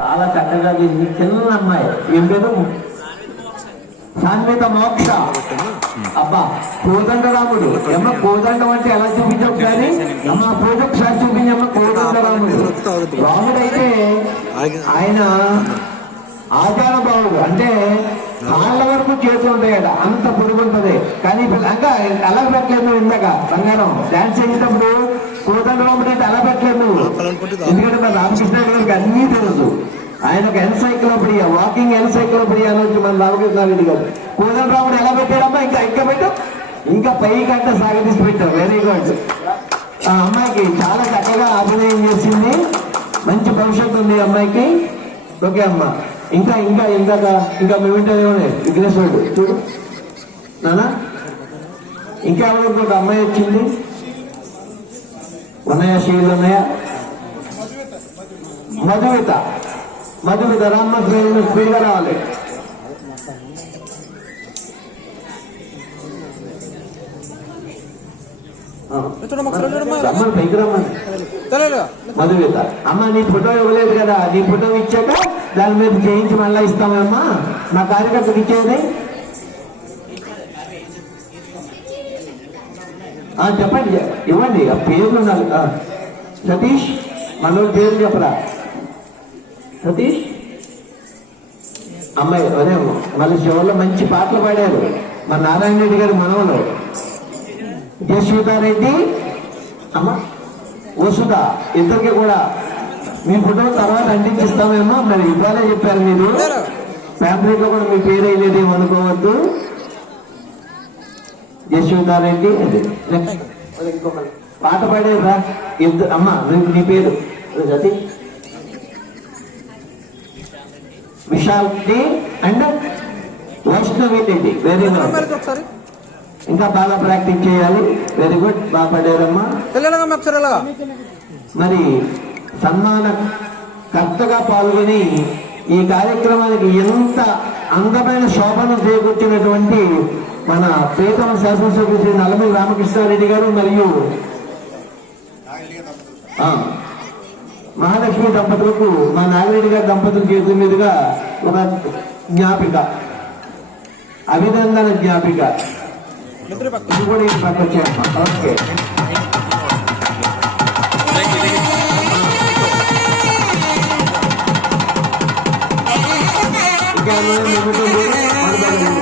చాలా చక్కగా చేసింది. చిన్న అమ్మాయి. ఏం పేరు? సాన్విత మోక్ష. అబ్బా కోదండరాముడు. ఎమ్మ కోదండం అంటే ఎలా చూపించావు కానీ అమ్మ పూజ ఒకసారి చూపించమ్మ కోదండరాముడు. రాముడైతే ఆయన ఆచార బావుడు. అంటే కాళ్ళ వరకు చేసి ఉంటాయట. అంత పొడుగుంటది కానీ ఇప్పుడు ఇంకా అలా పెట్టలేదు నువ్వు ఇందాక. బంగారం. డాన్స్ చేసేటప్పుడు కోదండరాముడు అంటే అలా పెట్టలేదు నువ్వు. ఎందుకంటే రామకృష్ణ గారికి అన్నీ తెలుసు ఆయన ఒక ఎన్సైక్లోపీడియా వాకింగ్ ఎన్సైక్లోపీడియా అని వచ్చి మన రామకృష్ణ రెడ్డి గారు కోదండరాముడు ఎలా పెట్టాడమ్మా? ఇంకా ఇంకా పెట్టాం. ఇంకా పై కంట సాగతీసి పెట్టాం. వెరీ గుడ్ ఆ అమ్మాయికి చాలా చక్కగా అభినయం చేసింది. మంచి భవిష్యత్తు ఉంది ఈ అమ్మాయికి. ఓకే అమ్మ. ఇంకా ఇంకా ఇంకా ఇంకా మేమింటేనే ఉన్నాయి విఘ్నేశ్వరుడు చూడు. నానా? ఇంకా ఎవరికి ఒక అమ్మాయి వచ్చింది. ఉన్నాయా? షీలు ఉన్నాయా? మధువిత. రమ్మని పైకి రమ్మని. తెలియదు మధుమిత అమ్మ నీ ఫోటో ఇవ్వలేదు కదా నీ ఫోటో ఇచ్చాక దాని మీద చేయించి మళ్ళీ ఇస్తామమ్మా. మా కార్యకర్తకు ఇచ్చేది? చెప్పండి ఇవ్వండి ఆ పేర్లు ఉండాలి. సతీష్ మనోడు పేరు చెప్పరా? సతీష్ అమ్మాయి అదే మళ్ళీ శివలో మంచి పాటలు పాడారు. మా నారాయణ రెడ్డి గారి మనవలు. యశ్వతారెడ్డి అమ్మ వసుధ ఇద్దరికి కూడా మీ ఫోటో తర్వాత అంటించిస్తామేమో మరి ఇవ్వాలే చెప్పారు మీరు. ఫ్యాబ్రిక్లో కూడా మీ పేరు వేయలేదు అనుకోవద్దు. యశ్వతారెడ్డి అదే. పాట పాడేరా? ఇద్దరు అమ్మ నీ- నీ పేరు. సతీ? Vishal Reddy and Vaishnavi Reddy very good ఇంకా బాగా ప్రాక్టీస్ చేయాలి. వెరీ గుడ్ బాగా పడారమ్మా మరి సన్మాన కర్తగా పాల్గొని ఈ కార్యక్రమానికి ఎంత అందమైన శోభను చేకూర్చినటువంటి మన ప్రీతమ శాసనసభ్యులు శ్రీ నల్లమూరి రామకృష్ణారెడ్డి గారు మరియు ఆ, మహాలక్ష్మి దంపతులకు మా నాగిరెడ్డి గారి దంపతుల చేతుల మీదుగా ఒక జ్ఞాపిక. అభినందన జ్ఞాపిక. ఇది కూడా ఈ ఓకే.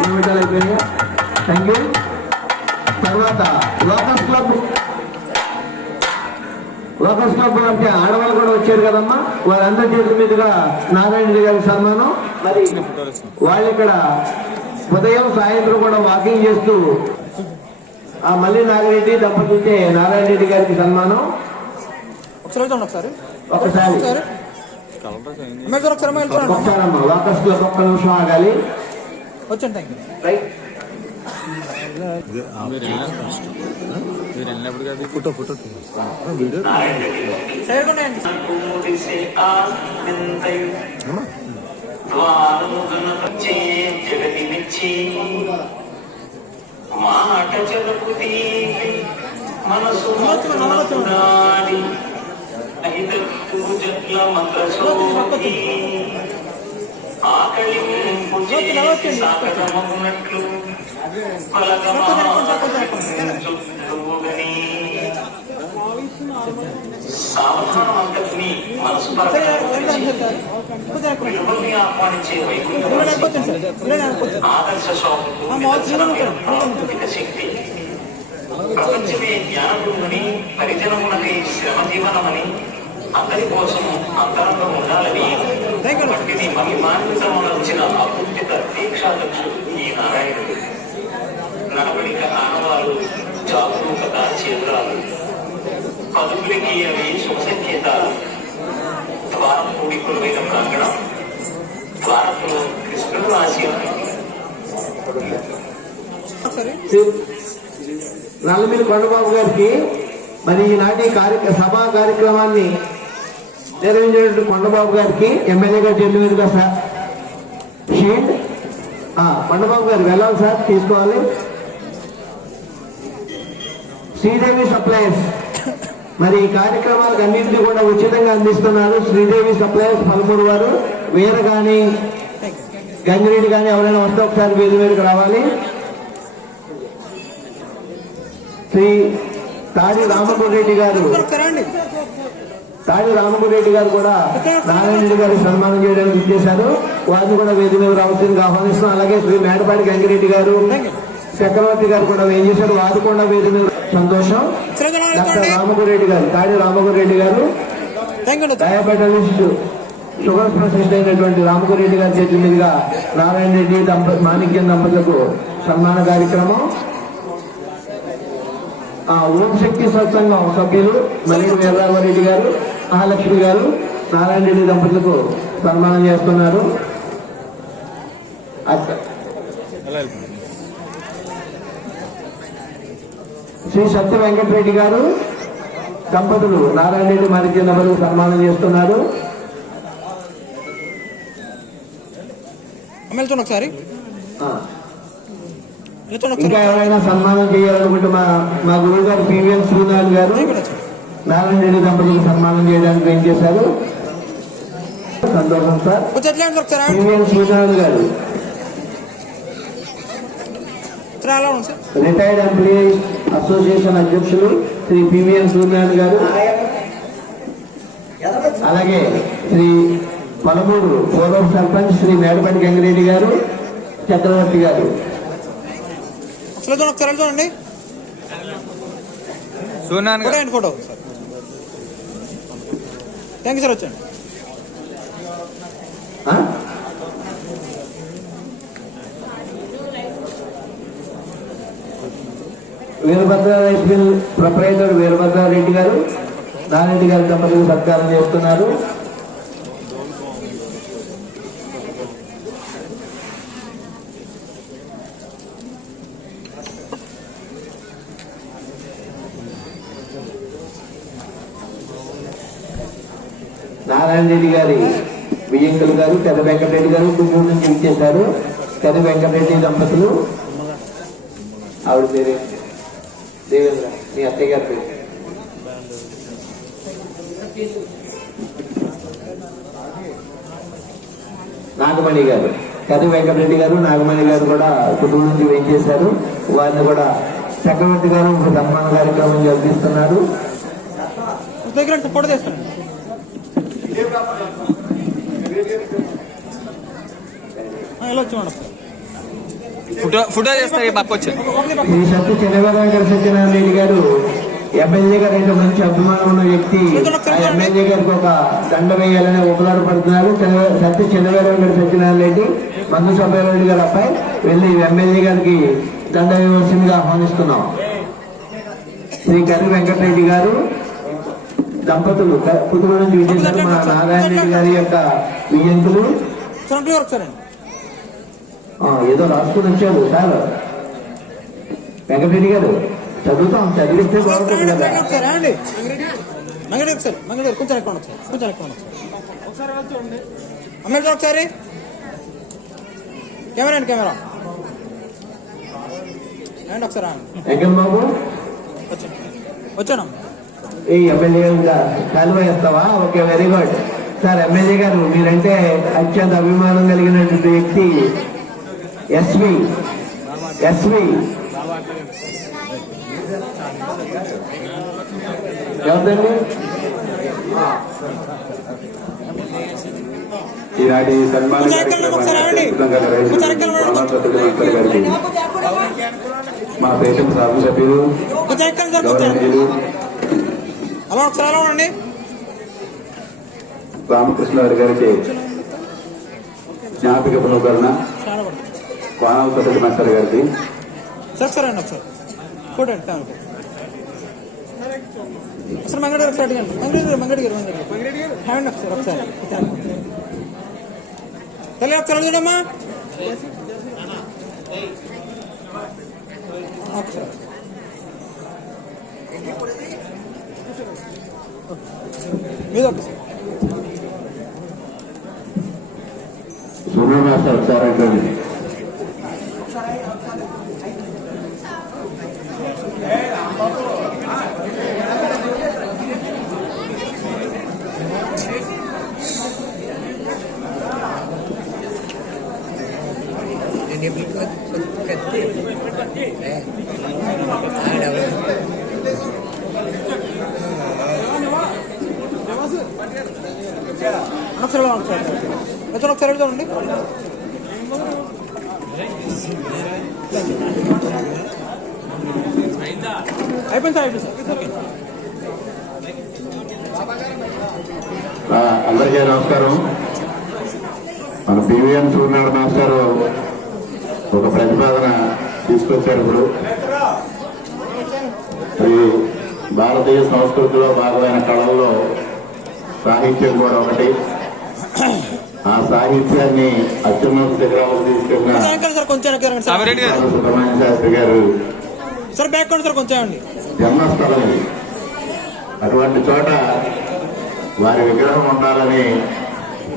నిమిషాలు థ్యాంక్ యూ తర్వాత లోకస్ క్లబ్ లోకస్ క్లబ్ అంటే ఆడవాళ్ళు కూడా వచ్చారు కదమ్మా. వారందరి చేతుల మీదుగా నారాయణ రెడ్డి గారి సన్మానం. మరి వాళ్ళు ఇక్కడ ఉదయం సాయంత్రం కూడా వాకింగ్ చేస్తూ ఆ మల్లి నాగిరెడ్డి దంపతులకే నారాయణ రెడ్డి గారికి సన్మానం. ఒకసారి ఒకసారి. ఒకసారమ్మా ఒక్క నిమిషం ఆగాలి. వచ్చాను thank you right photo photo video మాట చెలుపు తీపి మనసు మధురాడి ఐద పూజల మంత్రశోభి ఆకలి సాగరమన్నట్లు సావధానమంతటిని మనసు విలువల్ని ఆహ్వానించే వైకుంఠం ఆదర్శ స్వామిక శక్తి ప్రపంచమే జ్ఞానగురుని పరిజనమునకై శ్రమ జీవనమని అందరి కోసం అంతరంలో ఉండాలని వంటిది మహిమాన్వితమున వచ్చిన అపుంఠిత దీక్షాదక్షుడు ఈ నారాయణుడు. నడవడిక ఆనవాలు జాగరూకత దాచేంద్రాలు పదుపులకి అవి శుభ సంకేతాలు ద్వారం కూడి ప్రాంగణం. ద్వారంలో కృష్ణుడు ఆశయం ఒకసారి నల్లమిల్లి కొండబాబు గారికి మరి ఈనాటి కార్య సభా కార్యక్రమాన్ని నిర్వహించినటువంటి కొండబాబు గారికి ఎమ్మెల్యే గారి చేతుల సార్. షీట్ కొండబాబు గారు వెళ్ళాలి సార్ తీసుకోవాలి. శ్రీదేవి సప్లైస్. మరి ఈ కార్యక్రమాలకు అన్నింటినీ కూడా ఉచితంగా అందిస్తున్నారు శ్రీదేవి సప్లైస్ పలుమూరు వారు. వీర కానీ గంగిరెడ్డి కానీ ఎవరైనా వస్తే ఒకసారి వీధి మీదకి రావాలి. శ్రీ తాడి రామగురెడ్డి గారు. తాడి రామగురెడ్డి గారు కూడా నారాయణ గారి సన్మానం చేయడానికి ఇచ్చేశారు వారిని కూడా వేది మీద రావాల్సిందిగా ఆహ్వానిస్తున్నాం. అలాగే శ్రీ మేడపాటి గంగిరెడ్డి గారు చక్రవర్తి గారు కూడా ఏం చేశారు వారు కూడా వేది మీద సంతోషం. డాక్టర్ రామగురు రెడ్డి గారు తాడి రామగురు రెడ్డి గారు డయాబెటలిస్ట్ షుగర్ స్పెషలిస్ట్ అయినటువంటి రామగురు రెడ్డి గారి చేతుల మీదుగా నారాయణ రెడ్డి దంప మాణిక్యం దంపతులకు సన్మాన కార్యక్రమం. ఆ ఓం శక్తి సత్సంగం సభ్యులు మరియు వీరరాఘవరెడ్డి గారు మహాలక్ష్మి గారు నారాయణ రెడ్డి దంపతులకు సన్మానం చేస్తున్నారు. శ్రీ సత్య వెంకటరెడ్డి గారు దంపతులు నారాయణ రెడ్డి మాణిక్యం దంపతులకు సన్మానం చేస్తున్నారు. ఒకసారి? ఇంకా ఎవరైనా సన్మానం చేయాలనుకుంటే మా మా గురువు గారు పివిఎన్ శ్రీనాథ్ గారు నారాయణ రెడ్డి దంపతులకు సన్మానం చేయడానికి ఏం చేశారు? సంతోషం సార్. పివిఎన్ శ్రీనాథ్ గారు సార్ అలా ఉంది సార్ రిటైర్డ్ ఎంప్లాయీ అసోసియేషన్ అధ్యక్షులు శ్రీ పివిఎన్ సూర్యనారాయణ గారు. అలాగే శ్రీ పలమూరు పూర్వ సర్పంచ్ శ్రీ మేడపల్లి గంగిరెడ్డి గారు చక్రవర్తి గారు. ఫోటో థ్యాంక్ యూ సార్ వచ్చండి ఆ? ప్రొపరేటర్ వీరభద్రారెడ్డి గారు నారెడ్డి గారి దంపతులు సత్కారం చేస్తున్నారు నారాయణ రెడ్డి గారి బియ్యంకులు గారు పెద్ద వెంకటరెడ్డి గారు గుంటూరు నుంచి ఇచ్చేశారు పెద్ద వెంకటరెడ్డి దంపతులు ఆవిడ పేరు దేవేంద్ర మీ అత్తయ్య గారి పేరు నాగమణి గారు. పెద్ద వెంకటరెడ్డి గారు నాగమణి గారు కూడా కుటుంబం నుంచి వేయించేశారు వారిని కూడా చక్రవర్తి గారు ఒక సన్మాన కార్యక్రమం జరిపిస్తున్నారు. దగ్గర అంటే ఫోటో చేస్తారు చంద్రబాబు సత్యనారాయణ రెడ్డి గారు ఎమ్మెల్యే గారు అయితే మంచి అభిమానం ఉన్న వ్యక్తి. ఆ ఎమ్మెల్యే గారికి ఒక దండ వేయాలని ఉపలాడ పడుతున్నారు. సత్య చంద్రబాబు గారు సత్యనారాయణ రెడ్డి మందు సుబ్బారెడ్డి గారు అబ్బాయి. వెళ్ళి ఎమ్మెల్యే గారికి దండ వేయవలసిందిగా ఆహ్వానిస్తున్నాం. శ్రీ కర్రి వెంకటరెడ్డి గారు దంపతులు క- కుటుంబం నుంచి మన నారాయణ రెడ్డి గారి యొక్క విజయంతులు సార్ అంటే ఒకసారి అండి ఆ, ఏదో రాసుకుని వచ్చాడు సార్ వెంకటరెడ్డి గారు చదువుతాం చదివిస్తే బాగుంటుంది కదా. ఒకసారి అండి మంగడి ఒకసారి మంగడి కొంచెం ఎక్కువ ఒకసారి కొంచెం ఎక్కువ ఒకసారి అమ్మేద్దాం ఒకసారి. కెమెరా అండి కెమెరా. అండి ఒకసారి బాబు. వచ్చాను. ఎమ్మెల్యే కాలువ వేస్తావా okay very good. Sir MLA గారు మీరంటే అత్యంత అభిమానం కలిగినటువంటి వ్యక్తి. ఎస్వి ఎస్వి ఎవరిదండి? ఈనాటి సన్మాన మా పేషెంట్ సాగు సభ్యులు. రామకృష్ణ గారికి జ్ఞాపిక పునరుద్ధరణ కోణాల సభ్యులు మాస్టర్ గారికి సార్ ఒకసారి అండి ఒకసారి ఫోటో అండి థ్యాంక్ ఒకసారి మంగడి గారు ఒకసారి అడగండి మంగడి గారు మంగడి గారు మంగడి గారు హ్యాండ్ ఒకసారి ఒకసారి తల్లి ఒకసారి చూడమ్మా ఒకసారి మీద ఒకసారి సూర్య మాస్టర్ ఒకసారి అంటుంది ఒకసారి ఒకసారి ఒకసారి చూడండి అయిపోయింది సార్ అయిపోయింది సార్ ఓకే అందరికీ నమస్కారం. మన పివిఎన్ సూర్యనారాయణ మాస్టర్ ఒక ప్రతిపాదన తీసుకొచ్చారు ఇప్పుడు. అది భారతీయ సంస్కృతిలో భాగమైన కళల్లో సాహిత్యం కూడా ఒకటి. ఆ సాహిత్యాన్ని అత్యున్నత శిఖరాలకు తీసుకెళ్ళిన సుబ్రహ్మణ్య శాస్త్రి గారు సార్ బ్యాక్ కొండి సార్ కొంచెం అండి జన్మస్థలం ఇది. అటువంటి చోట వారి విగ్రహం ఉండాలని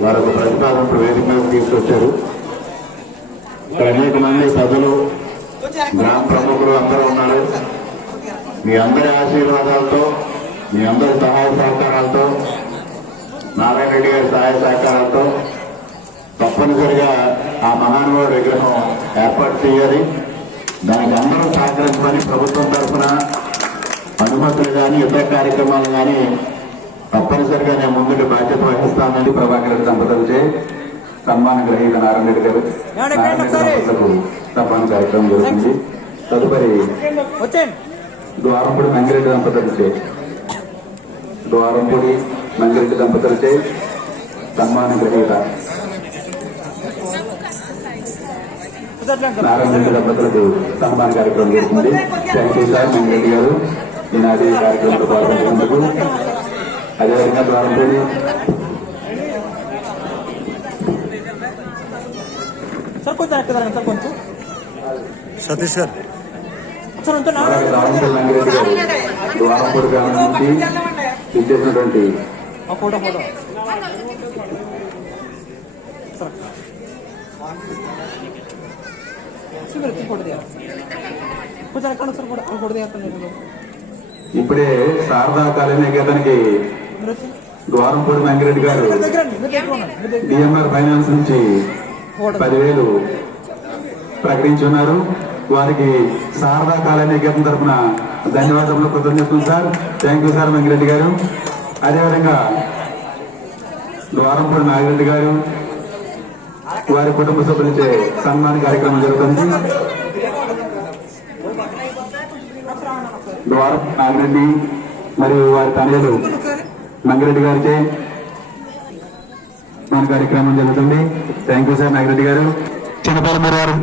వారు ఒక ప్రతిపాదన వేదిక మీద తీసుకొచ్చారు. ఇక్కడ అనేక మంది ప్రజలు గ్రామ ప్రముఖులు అందరూ ఉన్నారు. మీ అందరి ఆశీర్వాదాలతో మీ అందరి సహాయ సహకారాలతో నారాయణ రెడ్డి గారి సహాయ సహకారాలతో తప్పనిసరిగా ఆ మహానుభావుడి విగ్రహం ఏర్పాటు చేయాలి. దానికి అందరూ సహకరించమని ప్రభుత్వం తరఫున అనుమతులు కానీ ఇతర కార్యక్రమాలు కానీ తప్పనిసరిగా నేను ముందుకు బాధ్యత వహిస్తానని ప్రభాకర్ రెడ్డి చేయి సన్మాన గ్రహీత నారాయణ రెడ్డి గారు సన్మాన కార్యక్రమం జరుగుతుంది. తదుపరి ద్వారంపూడి మంగిరెడ్డి దంపతులచే ద్వారంపూడి మంగిరెడ్డి దంపతులచే సన్మాన గ్రహీత నారాయణ రెడ్డి దంపతులకు సన్మాన కార్యక్రమం జరుగుతుంది. థ్యాంక్ యూ సార్ మంగిరెడ్డి గారు ఈనాటి కార్యక్రమంలో పాల్గొనేందుకు. అదేవిధంగా ద్వారంపూడి వెనక్కి రండి సార్ కొంచెం సతీష్ గారు. అలాగే రామచంద్ర గ్రామం నుంచి ఇచ్చేసినటువంటి ఆ ఫోటో ఫోటో. ఇప్పుడే శారదా వచ్చి. ద్వారంపూడి మంగిరెడ్డి గారు డిఎంఆర్ ఫైనాన్స్ నుంచి పదివేలు ప్రకటించున్నారు. వారికి శారదా కాలనీకేతన్ తరఫున ధన్యవాదములు. కృతజ్ఞతలు sir. Thank you sir Mangireddy గారు. అదేవిధంగా ద్వారంపూడి నాగిరెడ్డి గారు వారి కుటుంబ సభ్యులచే సన్మాన కార్యక్రమం జరుగుతుంది. ద్వారం నాగిరెడ్డి మరియు వారి తనయులు మంగిరెడ్డి గారిచే మన కార్యక్రమం జరుగుతుంది. థ్యాంక్ యూ సార్ నాగిరెడ్డి గారు. చిన్నపాలమూరు వారు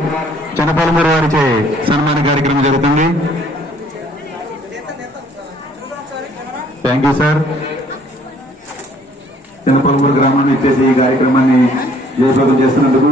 చిన్నపాలమూరు వారిచే సన్మాన కార్యక్రమం జరుగుతుంది. థ్యాంక్ యూ సార్ చిన్నపాలమూరు గ్రామాన్ని ఇచ్చేసి ఈ కార్యక్రమాన్ని జయప్రదం చేస్తున్నందుకు